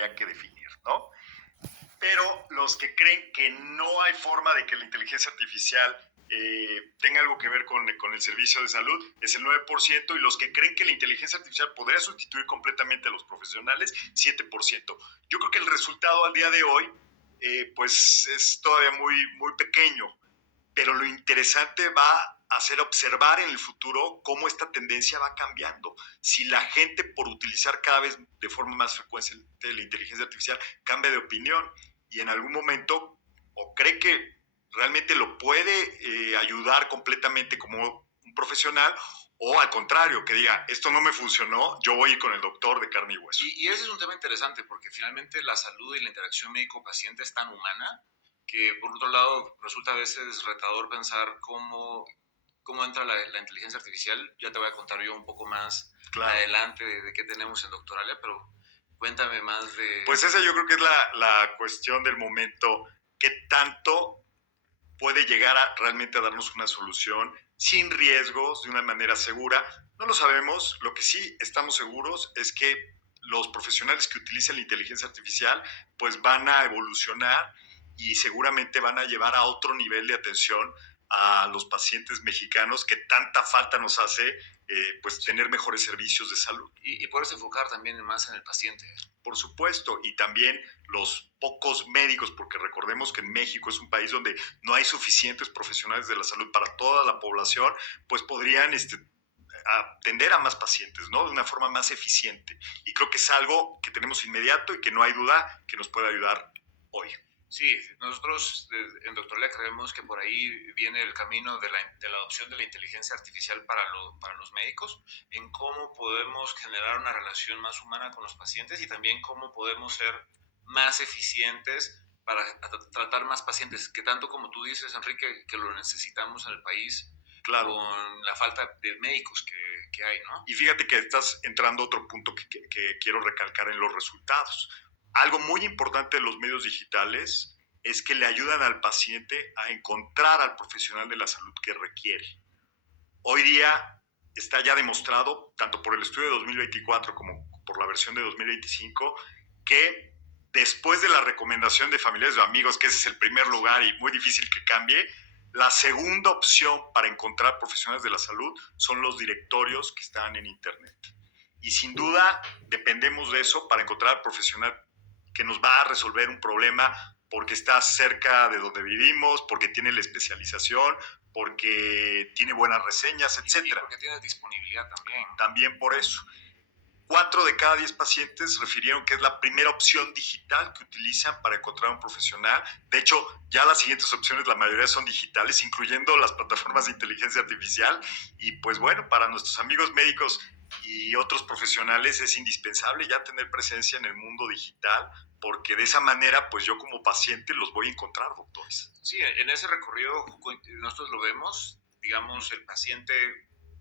habría que definir, ¿no? Pero los que creen que no hay forma de que la inteligencia artificial tenga algo que ver con el servicio de salud es el 9%, y los que creen que la inteligencia artificial podría sustituir completamente a los profesionales, 7%. Yo creo que el resultado al día de hoy pues es todavía muy pequeño, pero lo interesante va a ser observar en el futuro cómo esta tendencia va cambiando. Si la gente, por utilizar cada vez de forma más frecuente la inteligencia artificial, cambia de opinión y en algún momento o cree que realmente lo puede ayudar completamente como un profesional, o al contrario, que diga, esto no me funcionó, yo voy a ir con el doctor de carne y hueso. Y ese es un tema interesante porque finalmente la salud y la interacción médico-paciente es tan humana que, por otro lado, resulta a veces retador pensar cómo entra la inteligencia artificial. Ya te voy a contar yo un poco más adelante de qué tenemos en Doctoralia, pero cuéntame más de... Pues esa yo creo que es la cuestión del momento, qué tanto puede llegar a realmente a darnos una solución sin riesgos, de una manera segura. No lo sabemos. Lo que sí estamos seguros es que los profesionales que utilizan la inteligencia artificial pues van a evolucionar y seguramente van a llevar a otro nivel de atención a los pacientes mexicanos, que tanta falta nos hace pues tener mejores servicios de salud. Y poderse enfocar también más en el paciente. Por supuesto, y también los pocos médicos, porque recordemos que en México es un país donde no hay suficientes profesionales de la salud para toda la población, pues podrían atender a más pacientes, ¿no? De una forma más eficiente. Y creo que es algo que tenemos inmediato y que no hay duda que nos puede ayudar hoy. Sí, nosotros en Doctoralia creemos que por ahí viene el camino de la adopción de la inteligencia artificial para los médicos, en cómo podemos generar una relación más humana con los pacientes y también cómo podemos ser más eficientes para tratar más pacientes, que tanto como tú dices, Enrique, que lo necesitamos en el país, claro, con la falta de médicos que hay, ¿no? Y fíjate que estás entrando a otro punto que quiero recalcar en los resultados. Algo muy importante de los medios digitales es que le ayudan al paciente a encontrar al profesional de la salud que requiere. Hoy día está ya demostrado, tanto por el estudio de 2024 como por la versión de 2025, que después de la recomendación de familiares o amigos, que ese es el primer lugar y muy difícil que cambie, la segunda opción para encontrar profesionales de la salud son los directorios que están en Internet. Y sin duda dependemos de eso para encontrar al profesional que nos va a resolver un problema porque está cerca de donde vivimos, porque tiene la especialización, porque tiene buenas reseñas, etc. Y porque tiene disponibilidad también. También por eso. 4 de cada 10 pacientes refirieron que es la primera opción digital que utilizan para encontrar un profesional. De hecho, ya las siguientes opciones, la mayoría son digitales, incluyendo las plataformas de inteligencia artificial. Y pues bueno, para nuestros amigos médicos y otros profesionales es indispensable ya tener presencia en el mundo digital, porque de esa manera, pues yo como paciente los voy a encontrar, doctores. Sí, en ese recorrido nosotros lo vemos, digamos, el paciente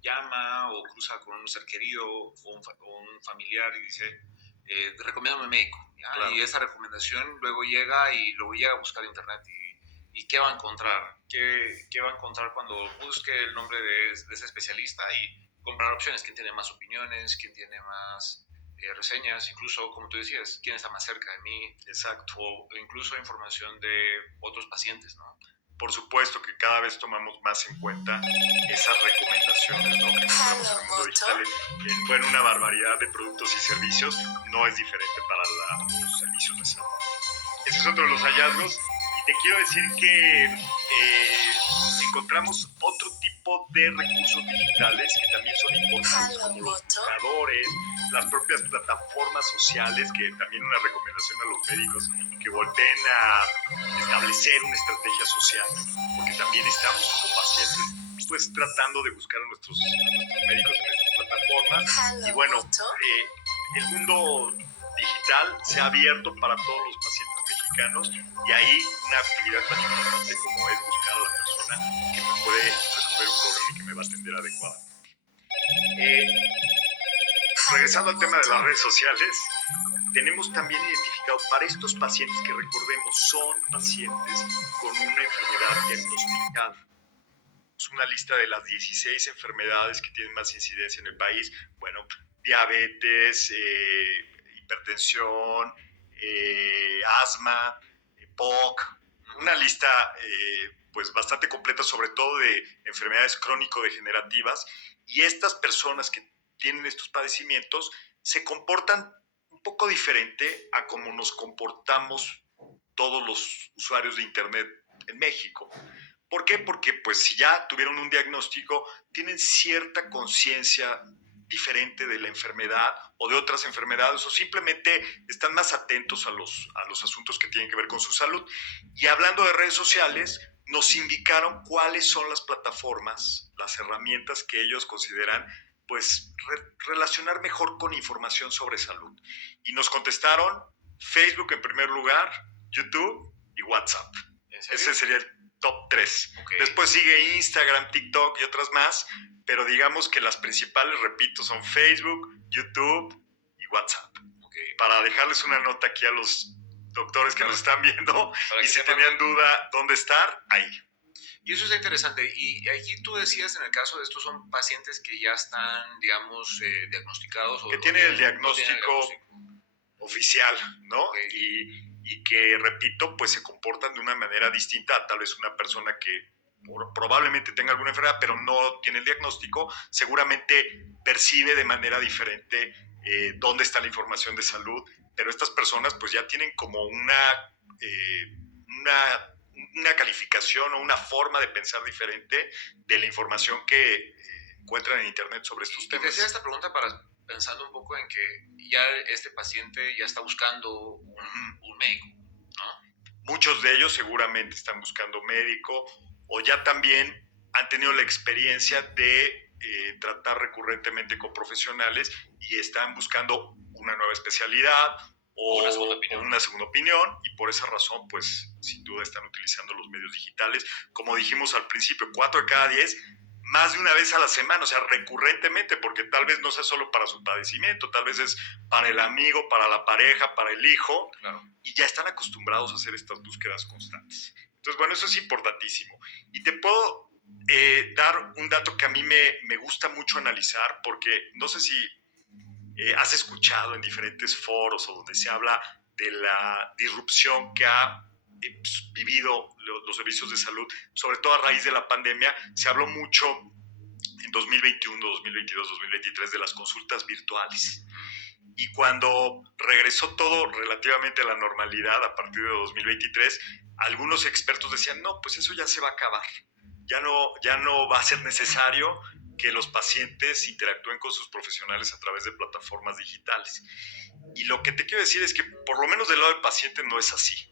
llama o cruza con un ser querido o un familiar y dice, recomiéndame un médico. Claro. Y esa recomendación luego llega a buscar en internet y ¿qué va a encontrar? ¿Qué va a encontrar cuando busque el nombre de ese especialista y comprar opciones? ¿Quién tiene más opiniones? ¿Quién tiene más reseñas? Incluso, como tú decías, ¿quién está más cerca de mí? Exacto. O incluso información de otros pacientes, ¿no? Por supuesto que cada vez tomamos más en cuenta esas recomendaciones, ¿no?, que encontramos en el mundo digital. Bueno, una barbaridad de productos y servicios, no es diferente para los servicios de salud. Ese es otro de los hallazgos. Y te quiero decir que encontramos otro tipo de recursos digitales que también son importantes, como los buscadores, las propias plataformas sociales, que también una recomendación a los médicos que volteen a establecer una estrategia social, porque también estamos como pacientes pues tratando de buscar a nuestros médicos en estas plataformas. Y bueno, el mundo digital se ha abierto para todos los pacientes mexicanos, y ahí una actividad tan importante como es buscar a la persona que me puede resolver un problema y que me va a atender adecuadamente. Regresando al tema de las redes sociales, tenemos también identificado para estos pacientes, que recordemos son pacientes con una enfermedad diagnosticada. Es una lista de las 16 enfermedades que tienen más incidencia en el país. Bueno, diabetes, hipertensión, asma, POC, una lista pues bastante completa, sobre todo de enfermedades crónico-degenerativas, y estas personas que tienen estos padecimientos se comportan un poco diferente a como nos comportamos todos los usuarios de Internet en México. ¿Por qué? Porque pues si ya tuvieron un diagnóstico, tienen cierta conciencia diferente de la enfermedad o de otras enfermedades, o simplemente están más atentos a los asuntos que tienen que ver con su salud. Y hablando de redes sociales, nos indicaron cuáles son las plataformas, las herramientas que ellos consideran pues relacionar mejor con información sobre salud. Y nos contestaron Facebook en primer lugar, YouTube y WhatsApp. Ese sería el top 3. Okay. Después sigue Instagram, TikTok y otras más, pero digamos que las principales, repito, son Facebook, YouTube y WhatsApp. Okay. Para dejarles una nota aquí a los doctores que nos están viendo y si tenían duda dónde estar, ahí. Y eso es interesante. Y aquí tú decías, en el caso de estos, son pacientes que ya están, digamos, diagnosticados. Que tienen el diagnóstico oficial, ¿no? Okay. Y que, repito, pues se comportan de una manera distinta a tal vez una persona que probablemente tenga alguna enfermedad, pero no tiene el diagnóstico, seguramente percibe de manera diferente dónde está la información de salud, pero estas personas pues ya tienen como una calificación o una forma de pensar diferente de la información que encuentran en Internet sobre estos temas. Y te hacía esta pregunta pensando un poco en que ya este paciente ya está buscando un médico, ¿no? Muchos de ellos seguramente están buscando médico o ya también han tenido la experiencia de tratar recurrentemente con profesionales y están buscando una nueva especialidad o una segunda opinión, y por esa razón pues sin duda están utilizando los medios digitales, como dijimos al principio, 4 de cada 10 más de una vez a la semana, o sea, recurrentemente, porque tal vez no sea solo para su padecimiento, tal vez es para el amigo, para la pareja, para el hijo, claro. Y ya están acostumbrados a hacer estas búsquedas constantes. Entonces, bueno, eso es importantísimo. Y te puedo dar un dato que a mí me gusta mucho analizar, porque no sé si has escuchado en diferentes foros o donde se habla de la disrupción que ha vivido los servicios de salud, sobre todo a raíz de la pandemia. Se habló mucho en 2021, 2022, 2023 de las consultas virtuales. Y cuando regresó todo relativamente a la normalidad a partir de 2023, algunos expertos decían, no, pues eso ya se va a acabar. Ya no va a ser necesario que los pacientes interactúen con sus profesionales a través de plataformas digitales. Y lo que te quiero decir es que por lo menos del lado del paciente no es así.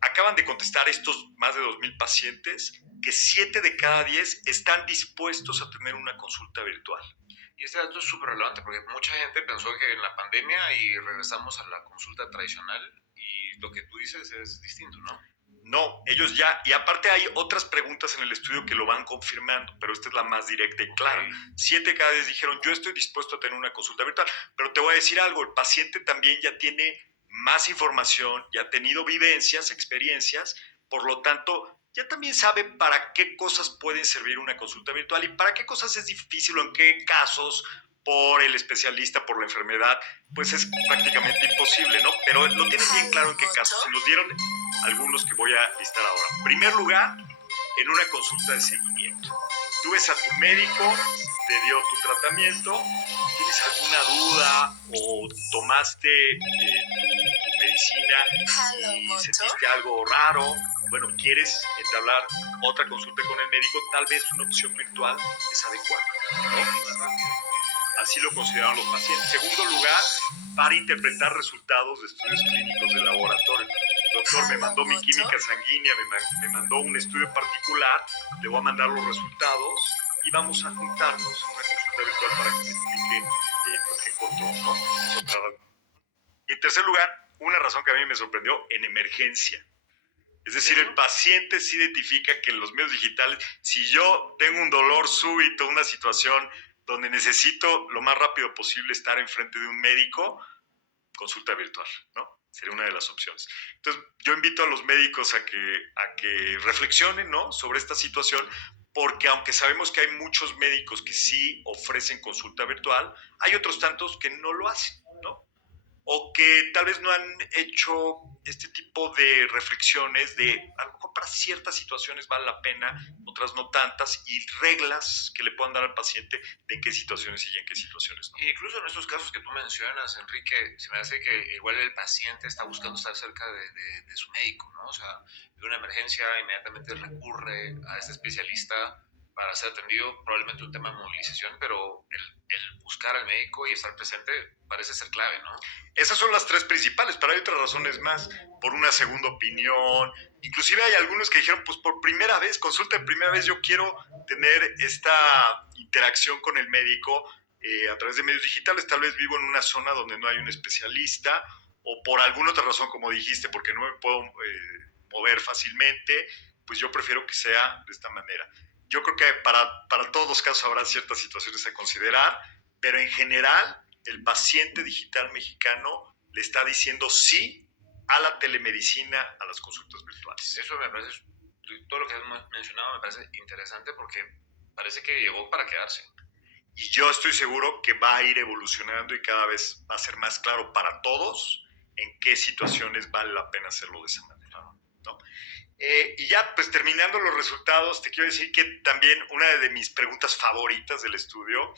Acaban de contestar estos más de 2,000 pacientes que 7 de cada 10 están dispuestos a tener una consulta virtual. Y este dato es súper relevante porque mucha gente pensó que en la pandemia y regresamos a la consulta tradicional y lo que tú dices es distinto, ¿no? No, ellos ya, y aparte hay otras preguntas en el estudio que lo van confirmando, pero esta es la más directa y clara. Okay. 7 de cada 10 dijeron, yo estoy dispuesto a tener una consulta virtual, pero te voy a decir algo, el paciente también ya tiene más información, ya ha tenido vivencias, experiencias, por lo tanto, ya también sabe para qué cosas puede servir una consulta virtual y para qué cosas es difícil o en qué casos por el especialista, por la enfermedad, pues es prácticamente imposible, ¿no? Pero lo tienen bien claro en qué casos. Se nos dieron algunos que voy a listar ahora. En primer lugar, en una consulta de seguimiento. Tú ves a tu médico, te dio tu tratamiento, tienes alguna duda o tomaste tu medicina y sentiste algo raro, bueno, quieres entablar otra consulta con el médico, tal vez una opción virtual es adecuada, ¿no? Así lo consideraron los pacientes. Segundo lugar, para interpretar resultados de estudios clínicos de laboratorio. Doctor, me mandó mi química sanguínea, me mandó un estudio particular, le voy a mandar los resultados y vamos a juntarnos en una consulta virtual para que me explique pues, qué encontró, ¿no? Y en tercer lugar, una razón que a mí me sorprendió, en emergencia. Es decir, el paciente se identifica que en los medios digitales, si yo tengo un dolor súbito, una situación donde necesito lo más rápido posible estar enfrente de un médico, consulta virtual, ¿no? Sería una de las opciones. Entonces, yo invito a los médicos a que reflexionen, ¿no?, sobre esta situación, porque aunque sabemos que hay muchos médicos que sí ofrecen consulta virtual, hay otros tantos que no lo hacen, ¿no? o que tal vez no han hecho este tipo de reflexiones de a lo mejor para ciertas situaciones vale la pena, otras no tantas, y reglas que le puedan dar al paciente de en qué situaciones y en qué situaciones no. Y incluso en estos casos que tú mencionas, Enrique, se me hace que igual el paciente está buscando estar cerca de su médico, ¿no? O sea, de una emergencia inmediatamente recurre a este especialista para ser atendido, probablemente un tema de movilización, pero el buscar al médico y estar presente parece ser clave, ¿no? Esas son las tres principales, pero hay otras razones más, por una segunda opinión, inclusive hay algunos que dijeron, pues por primera vez, consulta de primera vez, yo quiero tener esta interacción con el médico a través de medios digitales, tal vez vivo en una zona donde no hay un especialista, o por alguna otra razón, como dijiste, porque no me puedo mover fácilmente, pues yo prefiero que sea de esta manera. Yo creo que para todos los casos habrá ciertas situaciones a considerar, pero en general el paciente digital mexicano le está diciendo sí a la telemedicina, a las consultas virtuales. Eso me parece, todo lo que has mencionado me parece interesante porque parece que llegó para quedarse. Y yo estoy seguro que va a ir evolucionando y cada vez va a ser más claro para todos en qué situaciones vale la pena hacerlo de esa manera, ¿no? Y ya, pues terminando los resultados, te quiero decir que también una de mis preguntas favoritas del estudio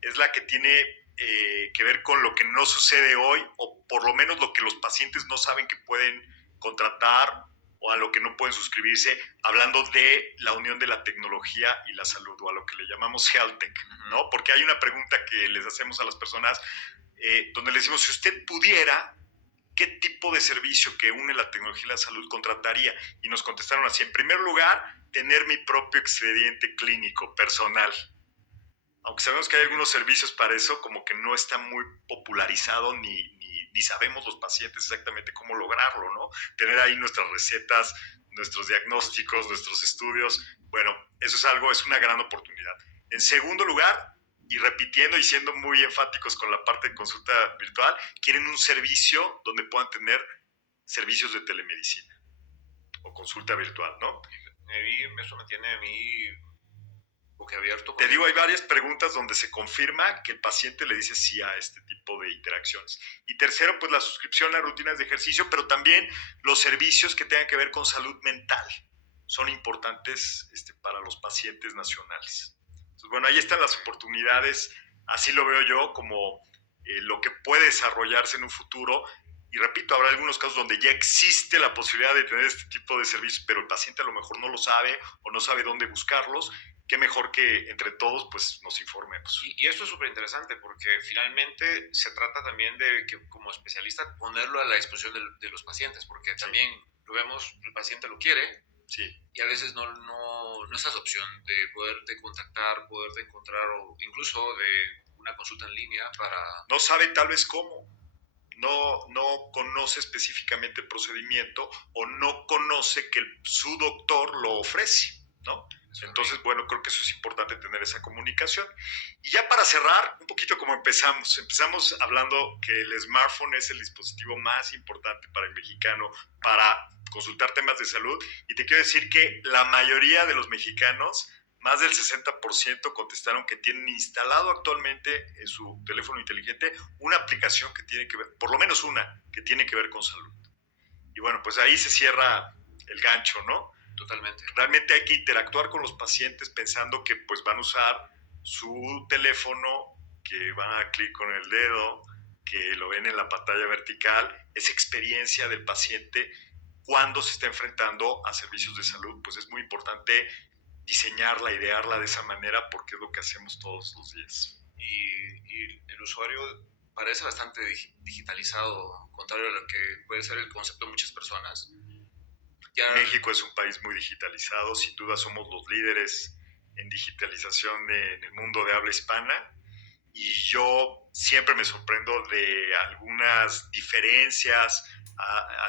es la que tiene que ver con lo que no sucede hoy, o por lo menos lo que los pacientes no saben que pueden contratar o a lo que no pueden suscribirse, hablando de la unión de la tecnología y la salud, o a lo que le llamamos health tech, ¿no? Porque hay una pregunta que les hacemos a las personas donde les decimos, si usted pudiera, ¿qué tipo de servicio que une la tecnología y la salud contrataría? Y nos contestaron así, en primer lugar, tener mi propio expediente clínico personal. Aunque sabemos que hay algunos servicios para eso, como que no está muy popularizado ni sabemos los pacientes exactamente cómo lograrlo, ¿no? Tener ahí nuestras recetas, nuestros diagnósticos, nuestros estudios, bueno, eso es algo, es una gran oportunidad. En segundo lugar, y repitiendo y siendo muy enfáticos con la parte de consulta virtual, quieren un servicio donde puedan tener servicios de telemedicina o consulta virtual, ¿no? Eso me tiene a mí boquiabierto. Te digo, hay varias preguntas donde se confirma que el paciente le dice sí a este tipo de interacciones. Y tercero, pues la suscripción a rutinas de ejercicio, pero también los servicios que tengan que ver con salud mental son importantes para los pacientes nacionales. Entonces, bueno, ahí están las oportunidades, así lo veo yo, como lo que puede desarrollarse en un futuro. Y repito, habrá algunos casos donde ya existe la posibilidad de tener este tipo de servicios, pero el paciente a lo mejor no lo sabe o no sabe dónde buscarlos. Qué mejor que entre todos pues nos informemos. Y esto es súper interesante porque finalmente se trata también de que como especialista ponerlo a la disposición de los pacientes, porque sí, también lo vemos, el paciente lo quiere, sí, y a veces no es esa opción de poderte contactar, poderte encontrar o incluso de una consulta en línea para... No sabe tal vez cómo. No conoce específicamente el procedimiento o no conoce que su doctor lo ofrece, ¿no? Entonces, bueno, creo que eso es importante, tener esa comunicación. Y ya para cerrar, un poquito como empezamos hablando que el smartphone es el dispositivo más importante para el mexicano para consultar temas de salud, y te quiero decir que la mayoría de los mexicanos, más del 60%, contestaron que tienen instalado actualmente en su teléfono inteligente una aplicación que tiene que ver, por lo menos una, que tiene que ver con salud. Y bueno, pues ahí se cierra el gancho, ¿no? Totalmente. Realmente hay que interactuar con los pacientes pensando que pues van a usar su teléfono, que van a dar clic con el dedo, que lo ven en la pantalla vertical, esa experiencia del paciente cuando se está enfrentando a servicios de salud, pues es muy importante diseñarla, idearla de esa manera, porque es lo que hacemos todos los días. Y el usuario parece bastante digitalizado, contrario a lo que puede ser el concepto de muchas personas. Ya... México es un país muy digitalizado, sin duda somos los líderes en digitalización en el mundo de habla hispana, y yo siempre me sorprendo de algunas diferencias,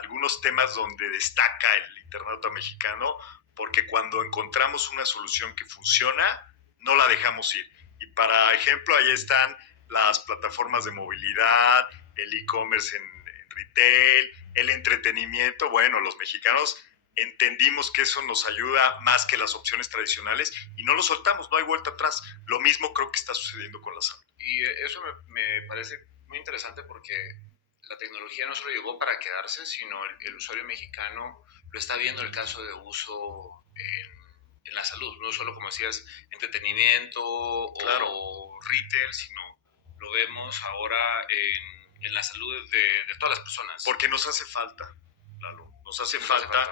algunos temas donde destaca el internauta mexicano, porque cuando encontramos una solución que funciona, no la dejamos ir. Y para ejemplo, ahí están las plataformas de movilidad, el e-commerce en retail, el entretenimiento. Bueno, los mexicanos entendimos que eso nos ayuda más que las opciones tradicionales y no lo soltamos, no hay vuelta atrás. Lo mismo creo que está sucediendo con la salud. Y eso me parece muy interesante porque la tecnología no solo llegó para quedarse, sino el usuario mexicano lo está viendo el caso de uso en la salud, no solo como decías, entretenimiento o retail, sino lo vemos ahora en la salud de todas las personas. Porque nos hace falta, Lalo, nos hace falta.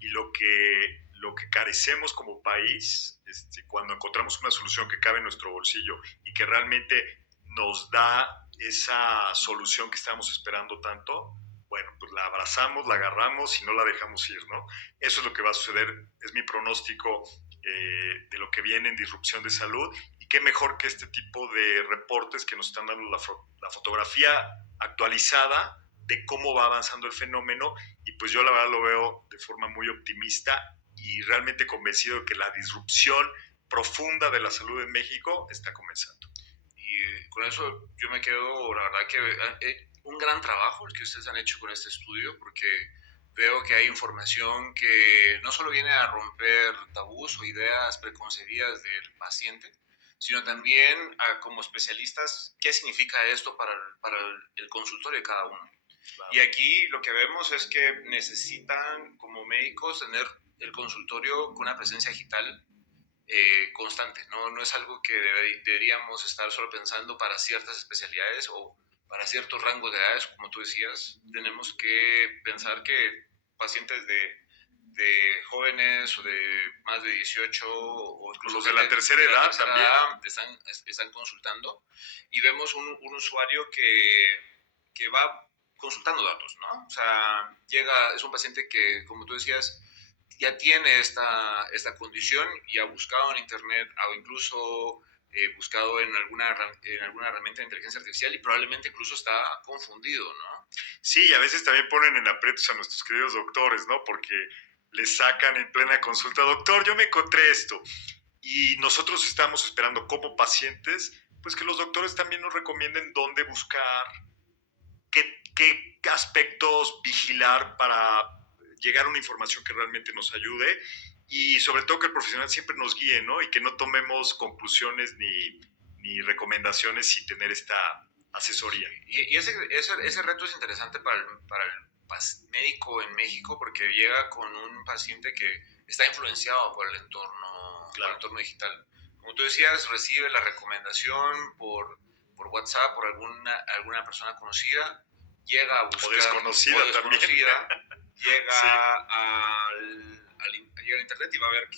Y lo que carecemos como país, cuando encontramos una solución que cabe en nuestro bolsillo y que realmente nos da esa solución que estamos esperando tanto, bueno, pues la abrazamos, la agarramos y no la dejamos ir, ¿no? Eso es lo que va a suceder, es mi pronóstico de lo que viene en disrupción de salud, y qué mejor que este tipo de reportes que nos están dando la fotografía actualizada de cómo va avanzando el fenómeno. Y pues yo la verdad lo veo de forma muy optimista y realmente convencido de que la disrupción profunda de la salud en México está comenzando. Y con eso yo me quedo, la verdad que un gran trabajo el que ustedes han hecho con este estudio, porque veo que hay información que no solo viene a romper tabús o ideas preconcebidas del paciente, sino también como especialistas, qué significa esto para el consultorio de cada uno. Claro. Y aquí lo que vemos es que necesitan, como médicos, tener el consultorio con una presencia digital constante, ¿no? No es algo que deberíamos estar solo pensando para ciertas especialidades o para ciertos rangos de edades, como tú decías. Tenemos que pensar que pacientes de jóvenes o de más de 18 o incluso los de la tercera edad también están consultando, y vemos un usuario que va consultando datos, ¿no? O sea, es un paciente que, como tú decías, ya tiene esta condición y ha buscado en internet o incluso buscado en alguna herramienta de inteligencia artificial y probablemente incluso está confundido, ¿no? Sí, y a veces también ponen en aprietos a nuestros queridos doctores, ¿no? Porque les sacan en plena consulta, doctor, yo me encontré esto. Y nosotros estamos esperando como pacientes, pues que los doctores también nos recomienden dónde buscar, qué aspectos vigilar para llegar a una información que realmente nos ayude, y sobre todo que el profesional siempre nos guíe, ¿no? Y que no tomemos conclusiones ni recomendaciones sin tener esta asesoría. Y ese reto es interesante para el médico en México, porque llega con un paciente que está influenciado por el entorno, claro, por el entorno digital. Como tú decías, recibe la recomendación por WhatsApp, por alguna persona conocida, llega a buscar... O desconocida también. Llega sí. Llega a internet y va a ver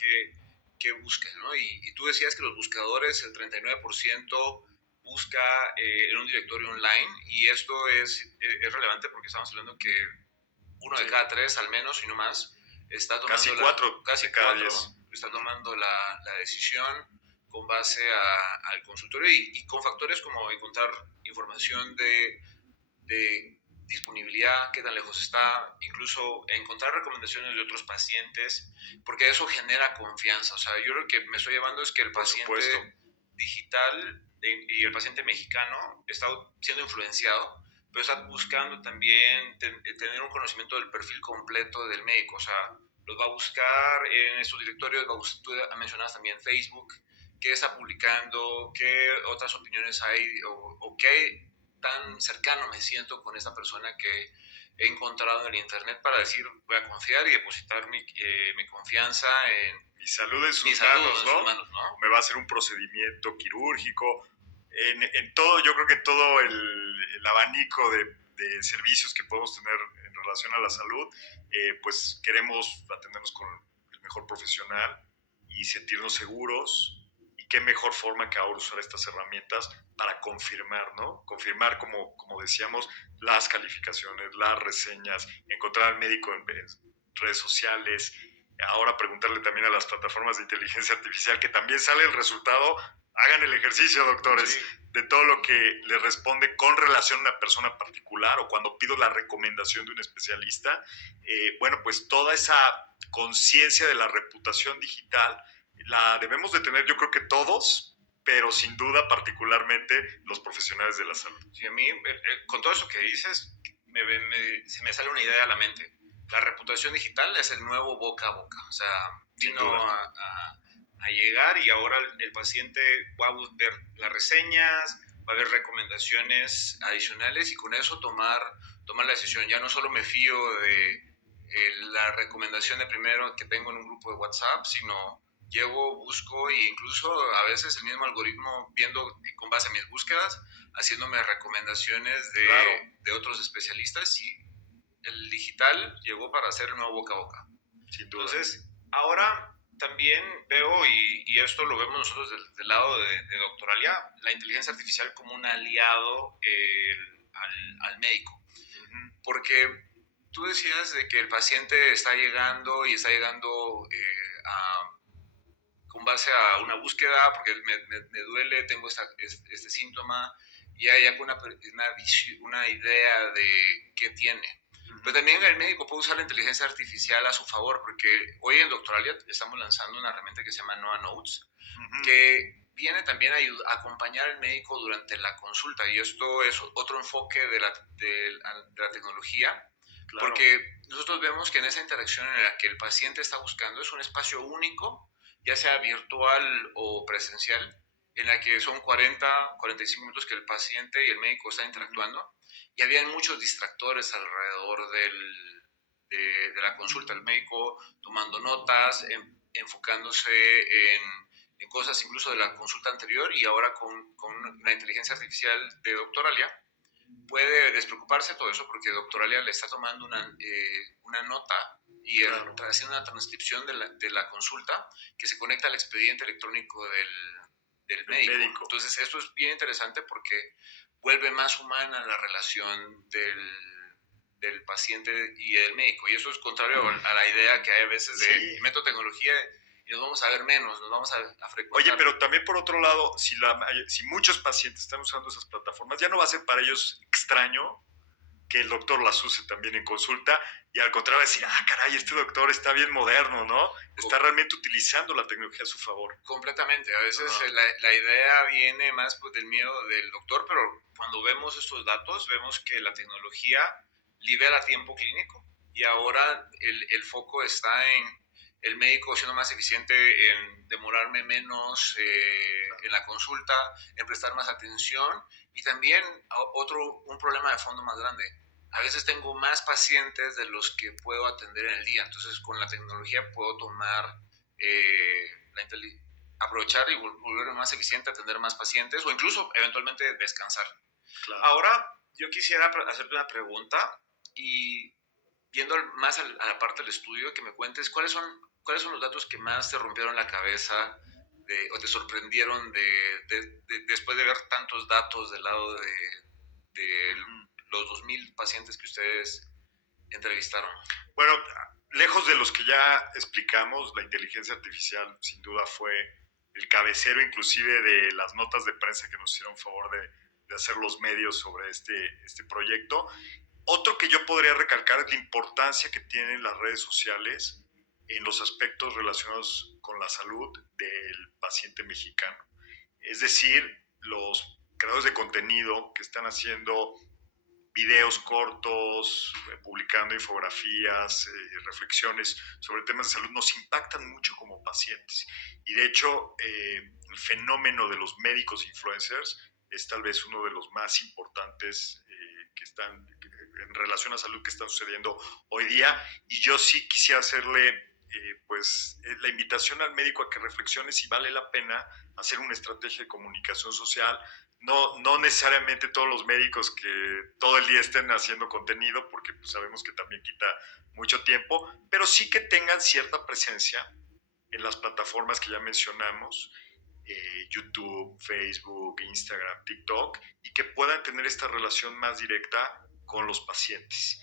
qué busca, ¿no? Y tú decías que los buscadores, el 39% busca en un directorio online, y esto es relevante porque estamos hablando que uno de cada 3 al menos, y no más, está tomando casi cada 10 está tomando la decisión con base al consultorio y con factores como encontrar información de disponibilidad, qué tan lejos está, incluso encontrar recomendaciones de otros pacientes, porque eso genera confianza. O sea, yo lo que me estoy llevando es que el paciente digital y el paciente mexicano está siendo influenciado, pero está buscando también tener un conocimiento del perfil completo del médico. O sea, los va a buscar en estos directorios, tú mencionabas también Facebook, qué está publicando, qué otras opiniones hay o qué tan cercano me siento con esta persona que he encontrado en el internet, para decir, voy a confiar y depositar mi confianza en mi salud en sus manos, ¿no? Me va a hacer un procedimiento quirúrgico, en todo, yo creo que en todo el abanico de servicios que podemos tener en relación a la salud, pues queremos atendernos con el mejor profesional y sentirnos seguros. Y qué mejor forma que ahora usar estas herramientas para confirmar, ¿no? Confirmar, como decíamos, las calificaciones, las reseñas, encontrar al médico en redes sociales, ahora preguntarle también a las plataformas de inteligencia artificial, que también sale el resultado. Hagan el ejercicio, doctores, sí, de todo lo que les responde con relación a una persona particular, o cuando pido la recomendación de un especialista. Bueno, pues toda esa conciencia de la reputación digital la debemos de tener, yo creo que todos, pero sin duda particularmente los profesionales de la salud. Sí, a mí, con todo eso que dices, se me sale una idea a la mente. La reputación digital es el nuevo boca a boca. O sea, vino a llegar, y ahora el paciente va a ver las reseñas, va a ver recomendaciones adicionales, y con eso tomar tomar la decisión. Ya no solo me fío de la recomendación de primero que tengo en un grupo de WhatsApp, sino llego, busco e incluso a veces el mismo algoritmo viendo con base a mis búsquedas, haciéndome recomendaciones de otros especialistas y el digital llegó para ser el nuevo boca a boca. Sin duda. Entonces, ahora también veo, y esto lo vemos nosotros del lado de Doctoralia, la inteligencia artificial como un aliado al médico. Porque tú decías de que el paciente está llegando y está llegando con base a una búsqueda, porque me duele, tengo este síntoma, y hay una idea de qué tiene. Pero también el médico puede usar la inteligencia artificial a su favor, porque hoy en Doctoralia estamos lanzando una herramienta que se llama Noa Notes, que viene también a acompañar al médico durante la consulta, y esto es otro enfoque de la tecnología, claro. Porque nosotros vemos que en esa interacción en la que el paciente está buscando es un espacio único, ya sea virtual o presencial, en la que son 45 minutos que el paciente y el médico están interactuando, y habían muchos distractores alrededor de la consulta, el médico tomando notas, enfocándose en cosas incluso de la consulta anterior, y ahora con la inteligencia artificial de Doctoralia puede despreocuparse de todo eso, porque Doctoralia le está tomando una nota y claro, haciendo una transcripción de la consulta que se conecta al expediente electrónico del médico. Entonces esto es bien interesante porque vuelve más humana la relación del paciente y el médico, y eso es contrario a la idea que hay a veces de meto tecnología y nos vamos a ver menos, nos vamos a frecuentar. Oye, pero también por otro lado, si muchos pacientes están usando esas plataformas, ya no va a ser para ellos extraño que el doctor las use también en consulta, y al contrario decir, caray, este doctor está bien moderno, ¿no? Está realmente utilizando la tecnología a su favor. Completamente. A veces la idea viene más pues, del miedo del doctor, pero cuando vemos estos datos, vemos que la tecnología libera tiempo clínico, y ahora el foco está en el médico siendo más eficiente, en demorarme menos en la consulta, en prestar más atención, y también un problema de fondo más grande. A veces tengo más pacientes de los que puedo atender en el día, entonces con la tecnología puedo tomar aprovechar y volverme más eficiente, atender más pacientes o incluso eventualmente descansar. Claro. Ahora yo quisiera hacerte una pregunta, y viendo más a la parte del estudio, que me cuentes cuáles son los datos que más te rompieron la cabeza o te sorprendieron después de ver tantos datos del lado de los 2,000 pacientes que ustedes entrevistaron. Bueno, lejos de los que ya explicamos, la inteligencia artificial sin duda fue el cabecero inclusive de las notas de prensa que nos hicieron favor de hacer los medios sobre este proyecto. Otro que yo podría recalcar es la importancia que tienen las redes sociales en los aspectos relacionados con la salud del paciente mexicano. Es decir, los creadores de contenido que están haciendo videos cortos, publicando infografías, reflexiones sobre temas de salud, nos impactan mucho como pacientes. Y de hecho, el fenómeno de los médicos influencers es tal vez uno de los más importantes que están en relación a salud que están sucediendo hoy día. Y yo sí quisiera hacerle la invitación al médico a que reflexione si vale la pena hacer una estrategia de comunicación social. No necesariamente todos los médicos que todo el día estén haciendo contenido, porque pues, sabemos que también quita mucho tiempo, pero sí que tengan cierta presencia en las plataformas que ya mencionamos, YouTube, Facebook, Instagram, TikTok, y que puedan tener esta relación más directa con los pacientes.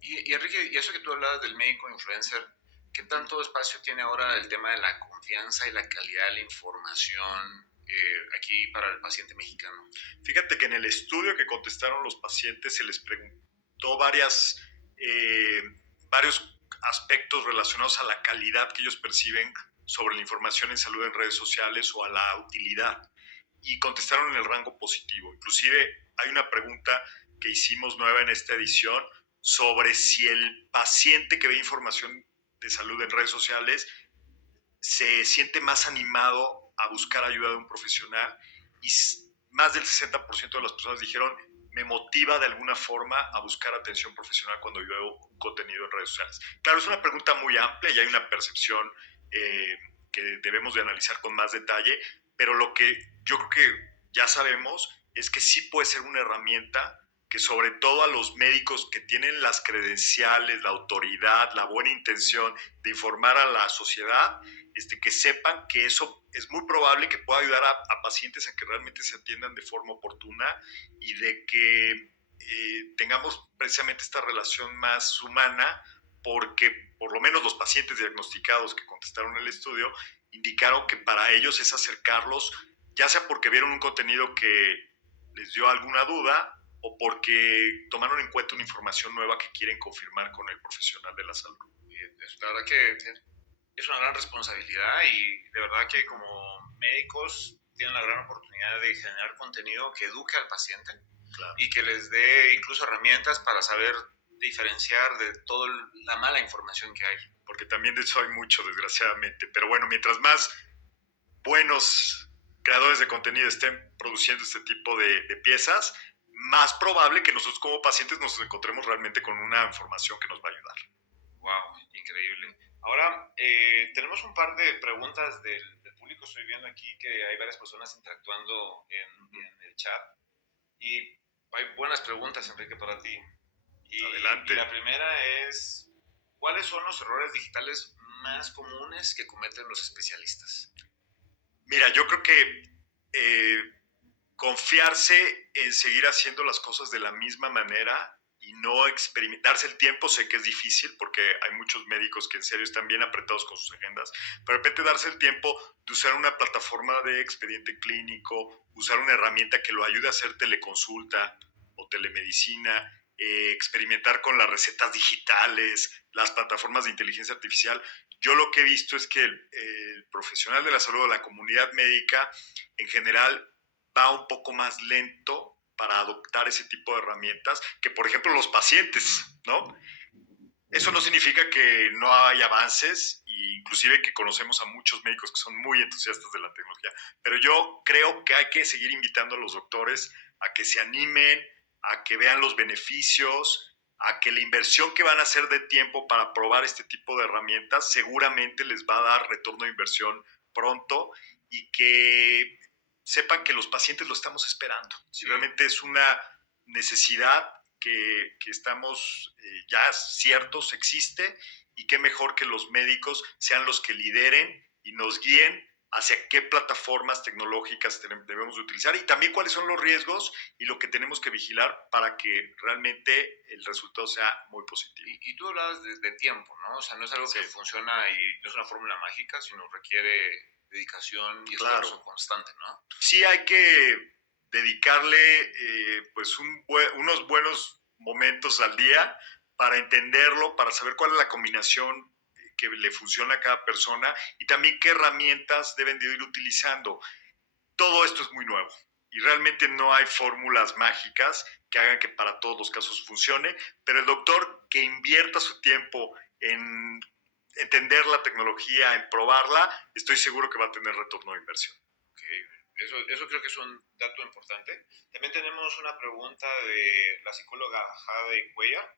Y Enrique, y eso que tú hablabas del médico influencer, ¿qué tanto espacio tiene ahora el tema de la confianza y la calidad de la información aquí para el paciente mexicano? Fíjate que en el estudio que contestaron los pacientes se les preguntó varios aspectos relacionados a la calidad que ellos perciben sobre la información en salud en redes sociales o a la utilidad, y contestaron en el rango positivo. Inclusive hay una pregunta que hicimos nueva en esta edición sobre si el paciente que ve información de salud en redes sociales se siente más animado a buscar ayuda de un profesional, y más del 60% de las personas dijeron me motiva de alguna forma a buscar atención profesional cuando yo veo un contenido en redes sociales? Claro, es una pregunta muy amplia y hay una percepción eh, que debemos de analizar con más detalle, pero lo que yo creo que ya sabemos es que sí puede ser una herramienta que sobre todo a los médicos que tienen las credenciales, la autoridad, la buena intención de informar a la sociedad, que sepan que eso es muy probable que pueda ayudar a pacientes a que realmente se atiendan de forma oportuna y de que tengamos precisamente esta relación más humana, porque por lo menos los pacientes diagnosticados que contestaron el estudio indicaron que para ellos es acercarlos, ya sea porque vieron un contenido que les dio alguna duda o porque tomaron en cuenta una información nueva que quieren confirmar con el profesional de la salud. La verdad que es una gran responsabilidad y de verdad que como médicos tienen la gran oportunidad de generar contenido que eduque al paciente, claro, y que les dé incluso herramientas para saber diferenciar de toda la mala información que hay. Porque también de eso hay mucho, desgraciadamente. Pero bueno, mientras más buenos creadores de contenido estén produciendo este tipo de piezas, más probable que nosotros como pacientes nos encontremos realmente con una información que nos va a ayudar. Wow, increíble. Ahora, tenemos un par de preguntas del público. Estoy viendo aquí que hay varias personas interactuando en el chat. Y hay buenas preguntas, Enrique, para ti. Adelante. Y la primera es, ¿cuáles son los errores digitales más comunes que cometen los especialistas? Mira, yo creo que confiarse en seguir haciendo las cosas de la misma manera y no darse el tiempo, sé que es difícil porque hay muchos médicos que en serio están bien apretados con sus agendas, pero de repente darse el tiempo de usar una plataforma de expediente clínico, usar una herramienta que lo ayude a hacer teleconsulta o telemedicina, experimentar con las recetas digitales, las plataformas de inteligencia artificial. Yo lo que he visto es que el profesional de la salud o la comunidad médica en general va un poco más lento para adoptar ese tipo de herramientas que, por ejemplo, los pacientes, ¿no? Eso no significa que no hay avances, e inclusive que conocemos a muchos médicos que son muy entusiastas de la tecnología, pero yo creo que hay que seguir invitando a los doctores a que se animen, a que vean los beneficios, a que la inversión que van a hacer de tiempo para probar este tipo de herramientas seguramente les va a dar retorno de inversión pronto y que sepan que los pacientes lo estamos esperando. Si realmente es una necesidad que estamos ya ciertos existe, y qué mejor que los médicos sean los que lideren y nos guíen hacia qué plataformas tecnológicas debemos de utilizar y también cuáles son los riesgos y lo que tenemos que vigilar para que realmente el resultado sea muy positivo. Y tú hablabas de tiempo, ¿no? O sea, no es algo que funciona y no es una fórmula mágica, sino requiere dedicación y esfuerzo constante, ¿no? Sí, hay que dedicarle pues unos buenos momentos al día para entenderlo, para saber cuál es la combinación que le funciona a cada persona y también qué herramientas deben de ir utilizando. Todo esto es muy nuevo y realmente no hay fórmulas mágicas que hagan que para todos los casos funcione, pero el doctor que invierta su tiempo en entender la tecnología, en probarla, estoy seguro que va a tener retorno de inversión. Okay. Eso creo que es un dato importante. También tenemos una pregunta de la psicóloga Jade Cuellar,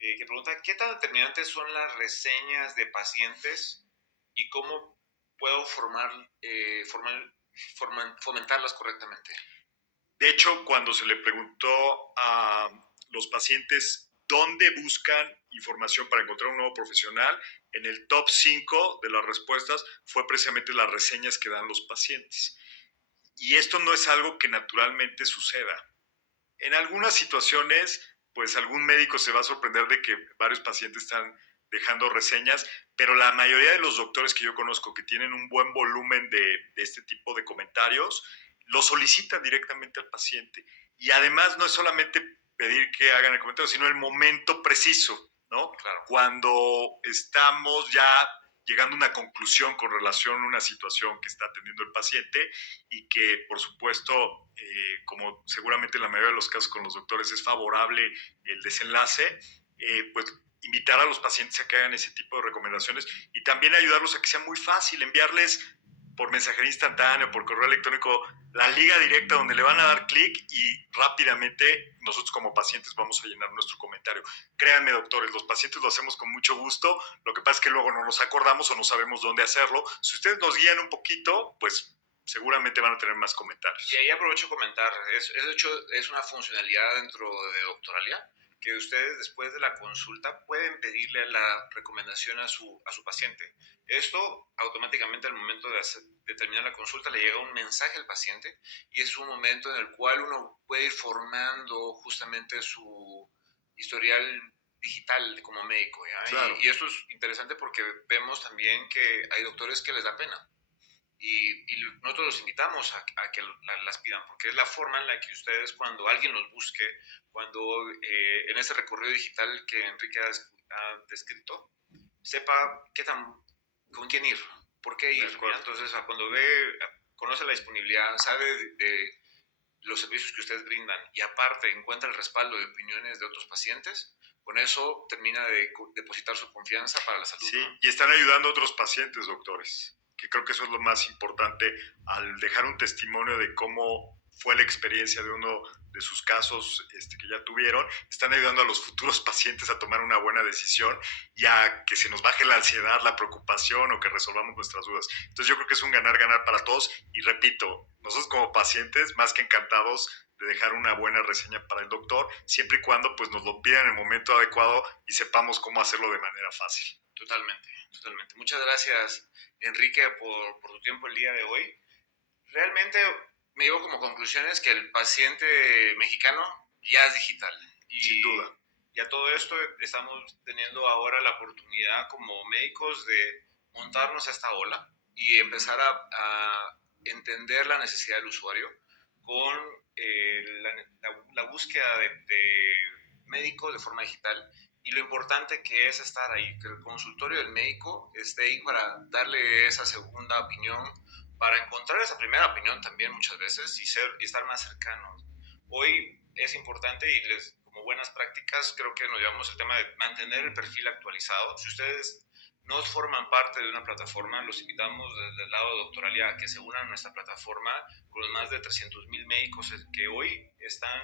que pregunta, ¿qué tan determinantes son las reseñas de pacientes y cómo puedo fomentarlas correctamente? De hecho, cuando se le preguntó a los pacientes dónde buscan información para encontrar un nuevo profesional, en el top 5 de las respuestas fue precisamente las reseñas que dan los pacientes. Y esto no es algo que naturalmente suceda. En algunas situaciones, pues algún médico se va a sorprender de que varios pacientes están dejando reseñas, pero la mayoría de los doctores que yo conozco que tienen un buen volumen de este tipo de comentarios, lo solicitan directamente al paciente. Y además no es solamente pedir que hagan el comentario, sino el momento preciso, ¿no? Claro. Cuando estamos ya llegando a una conclusión con relación a una situación que está teniendo el paciente y que, por supuesto, como seguramente en la mayoría de los casos con los doctores es favorable el desenlace, pues invitar a los pacientes a que hagan ese tipo de recomendaciones y también ayudarlos a que sea muy fácil enviarles por mensajería instantánea, por correo electrónico, la liga directa donde le van a dar clic y rápidamente nosotros como pacientes vamos a llenar nuestro comentario. Créanme, doctores, los pacientes lo hacemos con mucho gusto, lo que pasa es que luego no nos acordamos o no sabemos dónde hacerlo. Si ustedes nos guían un poquito, pues seguramente van a tener más comentarios. Y ahí aprovecho a comentar, de hecho es una funcionalidad dentro de Doctoralia, que ustedes después de la consulta pueden pedirle la recomendación a su paciente. Esto automáticamente al momento de terminar la consulta le llega un mensaje al paciente y es un momento en el cual uno puede ir formando justamente su historial digital como médico, ¿ya? Claro. Y esto es interesante porque vemos también que hay doctores que les da pena. Y nosotros los invitamos a que las pidan, porque es la forma en la que ustedes, cuando alguien los busque, cuando en ese recorrido digital que Enrique ha descrito, sepa con quién ir, por qué ir. Entonces, cuando conoce la disponibilidad, sabe de los servicios que ustedes brindan y aparte encuentra el respaldo de opiniones de otros pacientes, con eso termina de depositar su confianza para la salud. Sí, ¿no? Y están ayudando a otros pacientes, doctores, que creo que eso es lo más importante al dejar un testimonio de cómo fue la experiencia de uno de sus casos que ya tuvieron. Están ayudando a los futuros pacientes a tomar una buena decisión y a que se nos baje la ansiedad, la preocupación o que resolvamos nuestras dudas. Entonces yo creo que es un ganar-ganar para todos y repito, nosotros como pacientes más que encantados de dejar una buena reseña para el doctor, siempre y cuando pues, nos lo pidan en el momento adecuado y sepamos cómo hacerlo de manera fácil. Totalmente, totalmente. Muchas gracias, Enrique, por tu tiempo el día de hoy. Realmente me llevo como conclusiones que el paciente mexicano ya es digital. Y sin duda. Y a todo esto estamos teniendo ahora la oportunidad como médicos de montarnos a esta ola y empezar a entender la necesidad del usuario con la búsqueda de médicos de forma digital y lo importante que es estar ahí, que el consultorio del médico esté ahí para darle esa segunda opinión, para encontrar esa primera opinión también muchas veces y estar más cercanos. Hoy es importante y como buenas prácticas creo que nos llevamos el tema de mantener el perfil actualizado. Si ustedes no forman parte de una plataforma, los invitamos desde el lado de Doctoralia a que se unan a nuestra plataforma con los más de 300,000 médicos que hoy están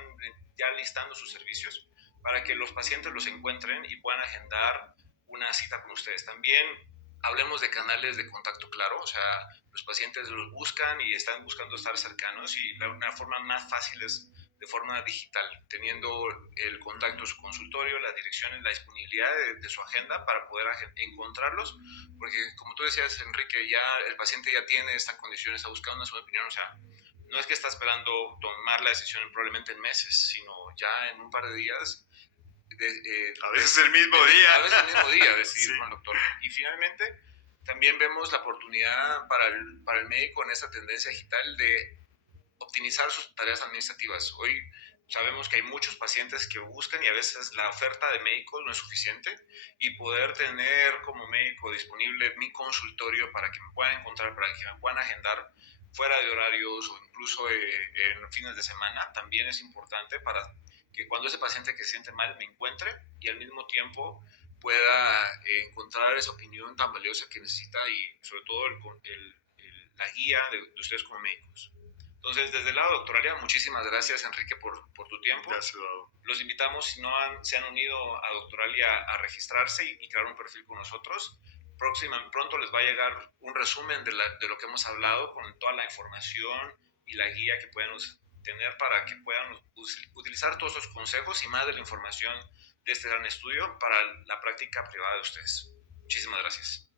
ya listando sus servicios para que los pacientes los encuentren y puedan agendar una cita con ustedes. También hablemos de canales de contacto claro, o sea, los pacientes los buscan y están buscando estar cercanos y una forma más fácil es de forma digital, teniendo el contacto de su consultorio, las direcciones, la disponibilidad de su agenda para poder encontrarlos, porque como tú decías, Enrique, ya el paciente ya tiene esta condición, está buscando una segunda opinión, o sea, no es que está esperando tomar la decisión probablemente en meses, sino ya en un par de días. A veces el mismo día. A veces el mismo día decidir sí. Con el doctor. Y finalmente, también vemos la oportunidad para el médico en esta tendencia digital de optimizar sus tareas administrativas. Hoy sabemos que hay muchos pacientes que buscan y a veces la oferta de médicos no es suficiente y poder tener como médico disponible mi consultorio para que me puedan encontrar, para que me puedan agendar fuera de horarios o incluso en fines de semana también es importante para que cuando ese paciente que se siente mal me encuentre y al mismo tiempo pueda encontrar esa opinión tan valiosa que necesita y sobre todo la guía de ustedes como médicos. Entonces, desde el lado de Doctoralia, muchísimas gracias, Enrique, por tu tiempo. Gracias, Dado. Los invitamos, si no se han unido a Doctoralia, a registrarse y crear un perfil con nosotros. Pronto les va a llegar un resumen de lo que hemos hablado con toda la información y la guía que pueden tener para que puedan utilizar todos los consejos y más de la información de este gran estudio para la práctica privada de ustedes. Muchísimas gracias.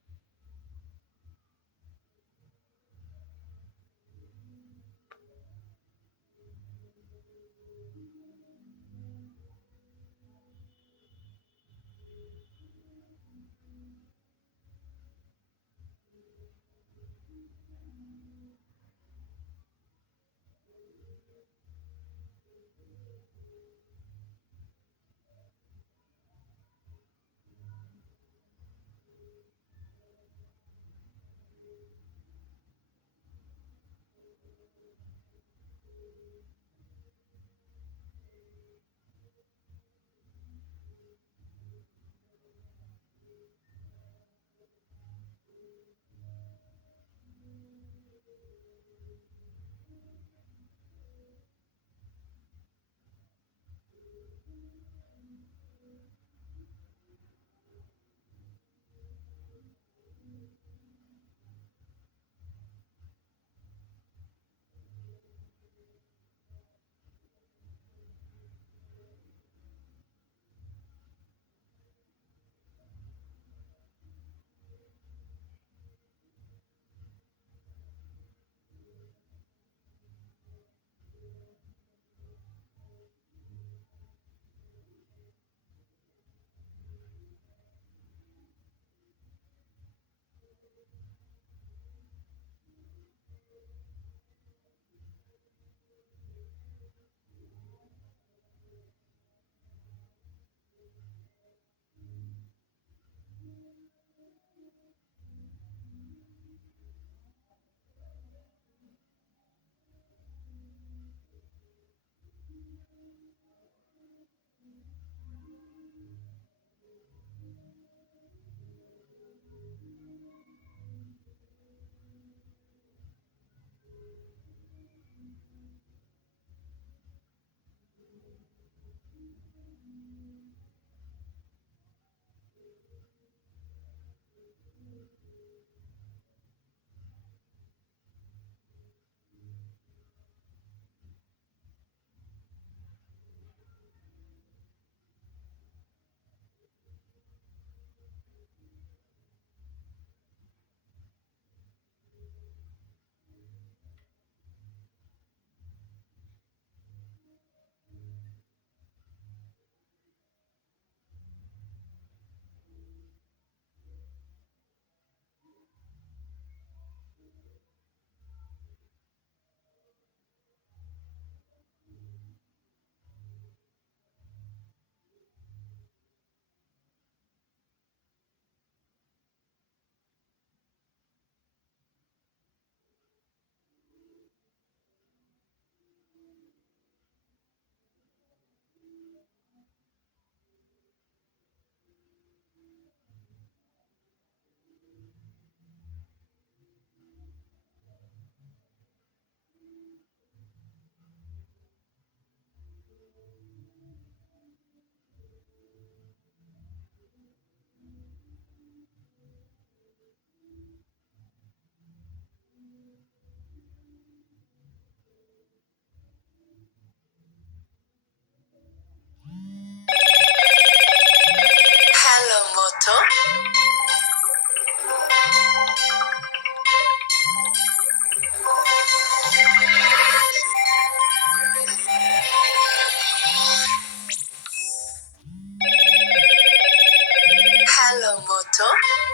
Hello, Moto.